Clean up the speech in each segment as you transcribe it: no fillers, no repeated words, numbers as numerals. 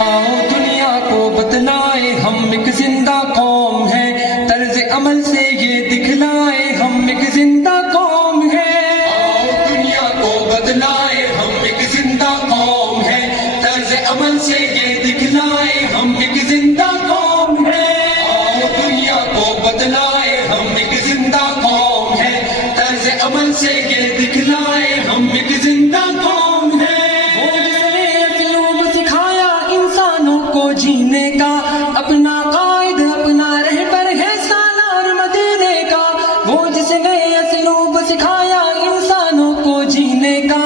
آؤ دنیا کو بتلائے ہم ایک زندہ قوم ہیں، طرز عمل سے یہ دکھلائے ہم ایک زندہ قوم ہیں۔ آؤ دنیا کو بتلائے ہم ایک زندہ قوم ہیں، طرز عمل سے یہ دکھلائے ہم ایک زندہ قوم ہیں۔ آؤ دنیا کو بتلائے ہم ایک زندہ قوم ہیں، طرز عمل سے یہ دکھلائے ہم ایک زندہ قوم ہیں۔ جینے کا اپنا قائد اپنا رہبر ہے سالار مدینے کا، وہ جس نے اسلوب سکھایا انسانوں کو جینے کا،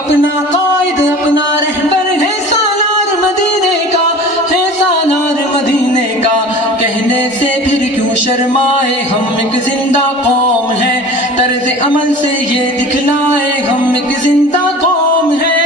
اپنا قائد اپنا رہبر ہے سالار مدینے کا، ہے سالار مدینے کا۔ کہنے سے پھر کیوں شرمائے ہم ایک زندہ قوم ہیں، طرز عمل سے یہ دکھلائے ہم ایک زندہ قوم ہیں۔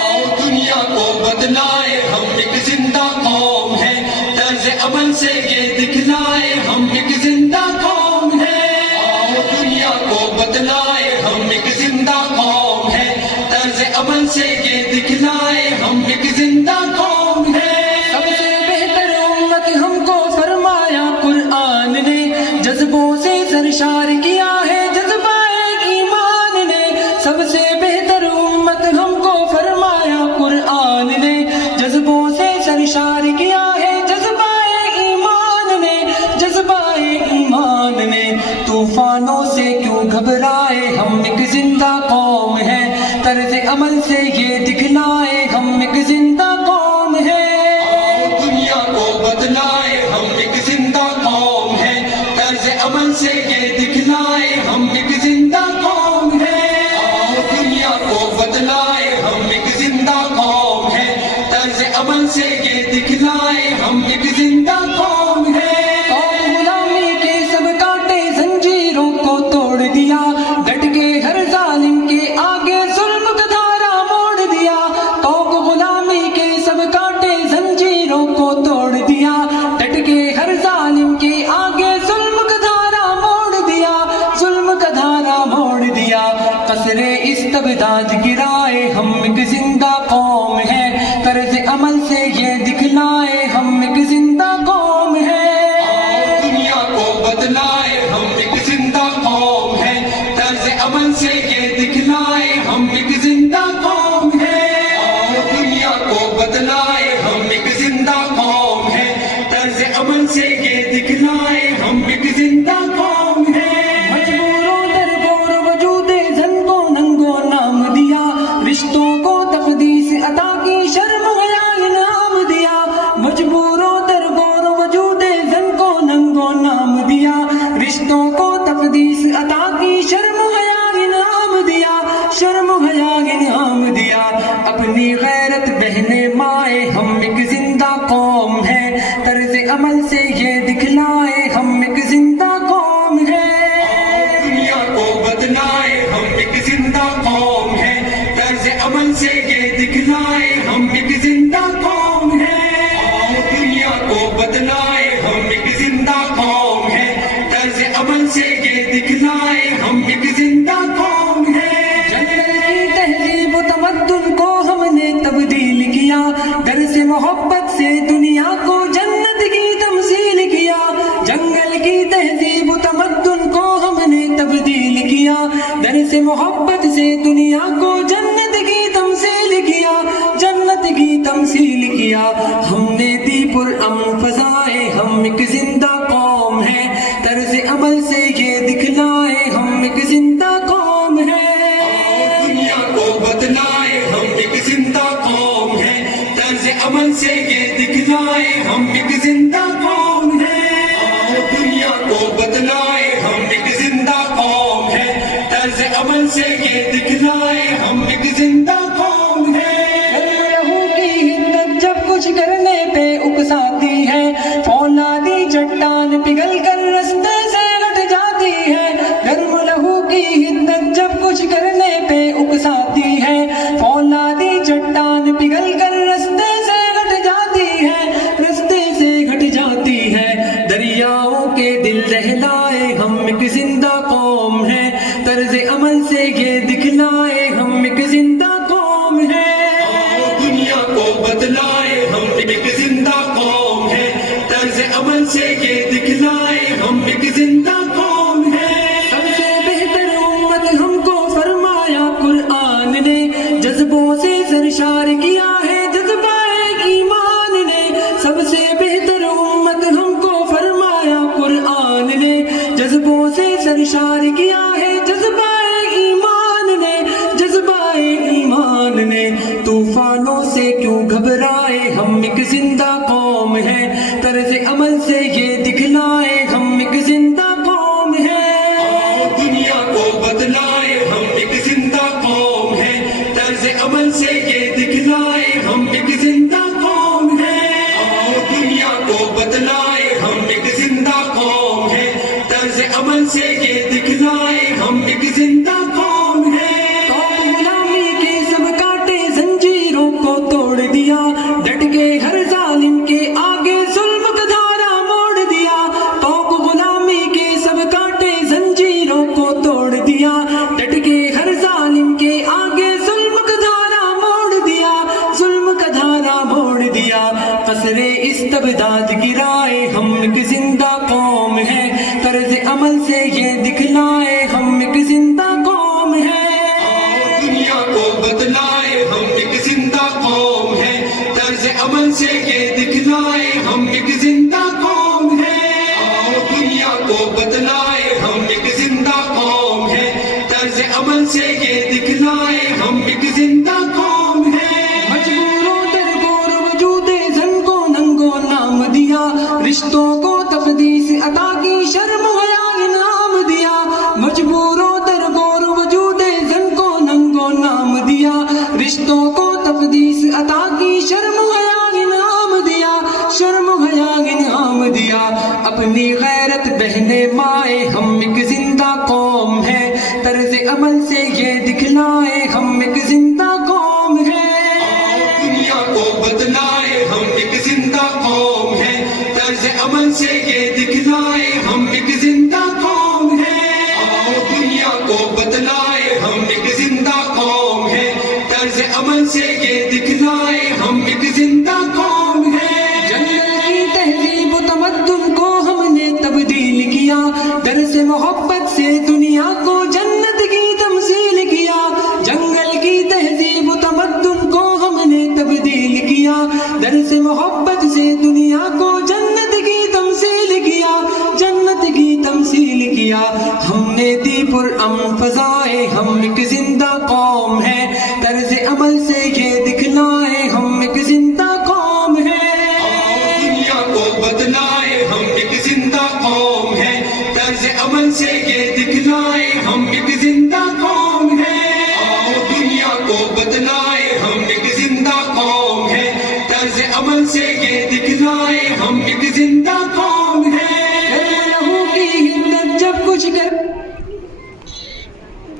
آؤ دنیا کو بدلائے ہم ایک زندہ قوم ہیں، طرز عمل سے یہ دکھلائے ہم ایک زندہ قوم ہیں۔ آؤ دنیا کو بدلائے ہم ایک زندہ قوم ہیں، طرز عمل سے یہ دکھلائے ہم ایک زندہ قوم ہیں۔ سب سے بہتر امت ہم کو فرمایا قرآن نے، جذبوں سے سرشار کیا ہے جذبہ ایمان نے۔ سب سے بہتر امت ہم کو فرمایا قرآن نے، جذبوں سے سرشار کیا ہے جذبہ ایمان نے، جذبہ ایمان نے۔ طوفانوں سے کیوں گھبرائے ہم ایک زندہ قوم ہیں، طرز عمل سے یہ دکھلائے ہم ایک زندہ قوم ہیں۔ آؤ دنیا کو بدلائے ہم ایک زندہ قوم ہیں، طرز عمل سے یہ دکھلائے ہم ایک زندہ قوم ہیں۔ آؤ دنیا کو بدلائے ہم ایک زندہ قوم ہیں، طرز عمل سے یہ دکھلائے ہم ایک زندہ قوم ہیں۔ قوم غلامی کے سب کاٹے زنجیروں کو توڑ دیا، ڈٹ کے ہر ظالم کے آگے ظلم کا دھارا موڑ دیا۔ قوم غلامی کے سب کاٹے زنجیروں کو توڑ دیا، ڈٹ کے ہر ظالم کے آگے ظلم کا دھارا موڑ دیا، ظلم کا دھارا موڑ دیا۔ قصر استبداد گرائے ہم ایک زندہ قوم ہیں، طرز عمل سے یہ دکھلائے ہم ایک زندہ قوم ہیں۔ آؤ دنیا کو بدلائے ہم ایک زندہ قوم ہیں، طرز عمل سے یہ دکھلائے ہم ایک زندہ قوم ہیں۔ آؤ دنیا کو بدلائے ہم ایک زندہ قوم ہیں، طرز عمل سے یہ دکھلائے ہم ایک زندہ قوم ہیں۔ مجبوروں در گور وجود زن کو ننگو نام دیا، رشتوں کو تقدیس عطا کی شرم حیا انعام دیا۔ مجبوروں در گور وجود زن کو ننگو نام دیا، رشتوں کو تقدیس عطا کی شرم حیا انعام دیا، شرم حیا انعام دیا۔ اپنی غیرت بہنے مائے ہم ایک زندہ قوم ہیں، طرز عمل سے یہ دکھلائے ہم ایک زندہ قوم ہیں۔ دنیا کو بدلائے ہم ایک زندہ قوم ہیں، طرز عمل سے یہ دکھلائے ہم ایک زندہ قوم ہیں۔ آؤ دنیا کو بدلائے ہم ایک زندہ قوم ہیں، طرز عمل سے یہ دکھلائے ہم ایک زندہ قوم ہیں۔ جنگل کی تہذیب و تمدن کو ہم نے تبدیل کیا، درس محبت سے دنیا کو جنت کی تمثیل کیا۔ جنگل کی تہذیب و تمدن کو ہم نے تبدیل کیا، درس محبت سے دنیا کو جنت کی تمثیل کیا، جنت کی تمثیل کیا۔ ہم نے دی پرامن فضائیں ہم ایک زندہ قوم ہیں، طرز عمل سے یہ دکھلائے ہم ایک زندہ قوم ہیں۔ دنیا کو بدلائے ہم ایک زندہ قوم ہیں، طرز عمل سے یہ دکھلائے ہم ایک زندہ قوم ہیں۔ دنیا کو بدلائے ہم ایک زندہ قوم ہیں، طرز عمل سے یہ دکھلائے ہم ایک زندہ قوم ہیں۔ لہو کی حدت جب کچھ کرنے پہ اکساتی ہے، فولادی چٹان پگھل کر رستے سے ہٹ جاتی ہے۔ گرم لہو کی حدت جب کچھ کرنے پہ اکساتی ہے، فولادی چٹان پگھل کر رستے سے ہٹ جاتی ہے، رستے سے ہٹ جاتی ہے۔ دریاؤں کے دل دہلائے ہم ایک زندہ قوم ہیں، طرز عمل سے یہ دکھلائے ہم ایک زندہ قوم ہیں۔ دنیا کو بدلائے ہم ایک سے یہ دکھلائے ہم ایک زندہ قوم ہیں. سب سے بہتر امت ہم کو فرمایا قرآن نے، جذبوں سے سرشار کیا ہے جذبہ ایمان نے. سب سے بہتر امت ہم کو فرمایا قرآن نے، جذبوں سے سرشار کیا ہے جذبہ ایمان نے. جذبہ ایمان نے طوفانوں سے کیوں گھبرائے، ہم ایک زندہ قوم ہیں. طرز عمل سے یہ دکھلائے ہم ایک زندہ قوم ہیں. آؤ دنیا کو بتلائے ہم ایک زندہ قوم ہیں. طرز عمل سے یہ دکھلائے ہم ایک زندہ قوم ہیں. آؤ دنیا کو بتلائے ہم ایک زندہ قوم ہیں. طرز عمل سے یہ دکھلائے ہم ایک زندہ قوم ہیں. تو غلامی کے سب کاٹے زنجیروں کو توڑ دیا، ڈٹ کے ہر ظالم کے آگے ظلم کا دھارا موڑ دیا. تو غلامی کے سب کاٹے زنجیروں کو توڑ دیا، ڈٹ کے ہر ظالم کے آگے ظلم کا دھارا موڑ دیا. ظلم کا دھارا موڑ دیا. قصر استبداد گرائے ہم ایک زندہ قوم ہیں. طرز عمل سے یہ دکھلائے ہم ایک زندہ قوم ہیں. آؤ دنیا کو بتلائے ہم ایک زندہ قوم ہیں. طرز عمل سے یہ دکھلائے ہم ایک زندہ قوم ہیں. آؤ دنیا کو بتلائے ہم ایک زندہ قوم ہیں. طرز عمل سے یہ دکھلائے ہم ایک زندہ قوم ہیں. مجبوروں در گور وجود زن کو ننگو نام دیا، رشتوں کو تقدیس عطا کی شرم حیا انعام دیا. مجبوروں در گور وجود زن کو ننگو نام دیا، رشتوں کو تقدیس عطا کی شرم حیا انعام دیا. شرم حیا انعام دیا. اپنی غیرت بہنے مائے ہم ایک زندہ قوم ہیں. طرز عمل سے یہ دکھلائے ہم ایک زندہ قوم ہیں. آؤ دنیا کو بتلائے ہم ایک زندہ قوم ہیں. طرز عمل سے یہ دکھلائے ہم ایک زندہ قوم ہیں. آؤ دنیا کو بتلائے ہم ایک زندہ قوم ہیں. طرز عمل سے یہ دکھلائے ہم ایک زندہ قوم ہیں. جنگل کی تہذیب و تمدن کو ہم نے تبدیل کیا، درس محبت سے دنیا کو جنت کی تمثیل کیا. جنگل کی تہذیب و تمدن کو ہم نے تبدیل کیا، درس محبت سے دنیا کو جنت کی تمثیل کیا. جنت کی تمثیل کیا. ہم نے دی پرامن فضائے ہم ایک زندہ قوم ہیں. طرز عمل سے یہ دکھلائے ہم ایک زندہ قوم ہیں. آؤ دنیا کو بتلائے ہم ایک زندہ قوم ہیں. طرز عمل سے یہ دکھلائے ہم ایک زندہ